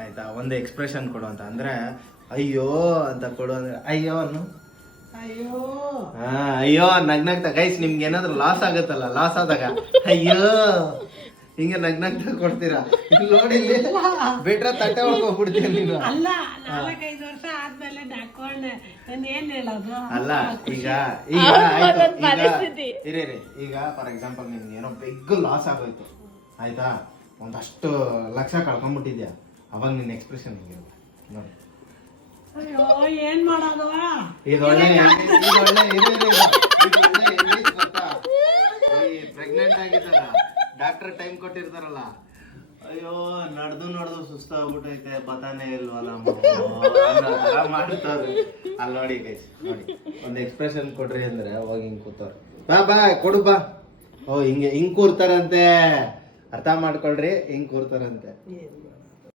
ಆಯ್ತಾ, ಒಂದು ಎಕ್ಸ್ಪ್ರೆಷನ್ ಕೊಡು ಅಂತ ಅಂದ್ರೆ ಅಯ್ಯೋ ಅಂತ ಕೊಡು ಅಂದ್ರೆ ಅಯ್ಯೋ ಅನ್ನು ಅಯ್ಯೋ ಅಯ್ಯೋ ನಗ್ನಗ್ತಾ. ಗೈಸ್ ನಿಮ್ಗೆ ಏನಾದ್ರು ಲಾಸ್ ಆಗುತ್ತಲ್ಲ, ಲಾಸ್ ಆದಾಗ ಅಯ್ಯೋ ಹಿಂಗೆ ನಗ್ನಗ್ತಾ ಕೊಡ್ತೀರಾ. ಇಲ್ಲಿ ನೋಡಿ, ಬಿಟ್ರೆ ತಟ್ಟೆ ಹೋಗ್ಬಿಡ್ತೀನಿ ನೀನು. ಅಲ್ಲ 4-5 ವರ್ಷ ಆದ್ಮೇಲೆ ಹಾಕೊಂಡೆ ನಾನು ಏನ್ ಹೇಳೋದು. ಅಲ್ಲ ಈಗ ಈಗ ಆಯ್ತು, ಇರಿ ಈಗ ಫಾರ್ ಎಕ್ಸಾಂಪಲ್ ನಿಮ್ಗೆ ಏನೋ ಬಿಗ್ ಲಾಸ್ ಆಗೋಯ್ತು ಆಯ್ತಾ, ಒಂದಷ್ಟು ಲಕ್ಷ ಕಳ್ಕೊಂಡ್ಬಿಟ್ಟಿದ್ಯಾ, ಅವಾಗ ನಿನ್ನ ಎಕ್ಸ್ಪ್ರೆಷನ್ ಹಿಂಗೆ ನೋಡಿ. ಅಯ್ಯೋ ಏನ್ ಮಾಡೋದು. ಇದೊಳ್ಳೆ ಪ್ರೆಗ್ನೆಂಟ್ ಆಗಿದ್ದಾರ, ಡಾಕ್ಟರ್ ಟೈಮ್ ಕೊಟ್ಟಿರ್ತಾರಲ್ಲ, ಅಯ್ಯೋ ನಡ್ದು ಸುಸ್ತಾಗ್ಬಿಟ್ಟೈತೆ, ಬತಾನೆ ಇಲ್ವಲ್ಲ ಮಾಡ್ತಾರೆ. ಅಲ್ಲಿ ನೋಡಿ ಗೈಸ್, ನೋಡಿ ಒಂದು ಎಕ್ಸ್ಪ್ರೆಷನ್ ಕೊಡ್ರಿ ಅಂದ್ರೆ ಹೋಗಿ ಹಿಂಗ್ ಕೂತವ್ರ, ಬಾ ಕೊಡು ಬಾ. ಓ ಹಿಂಗ್ ಕೂರ್ತಾರಂತೆ, ಅರ್ಥ ಮಾಡ್ಕೊಳ್ರಿ, ಹಿಂಗ್ ಕೂರ್ತಾರಂತೆ.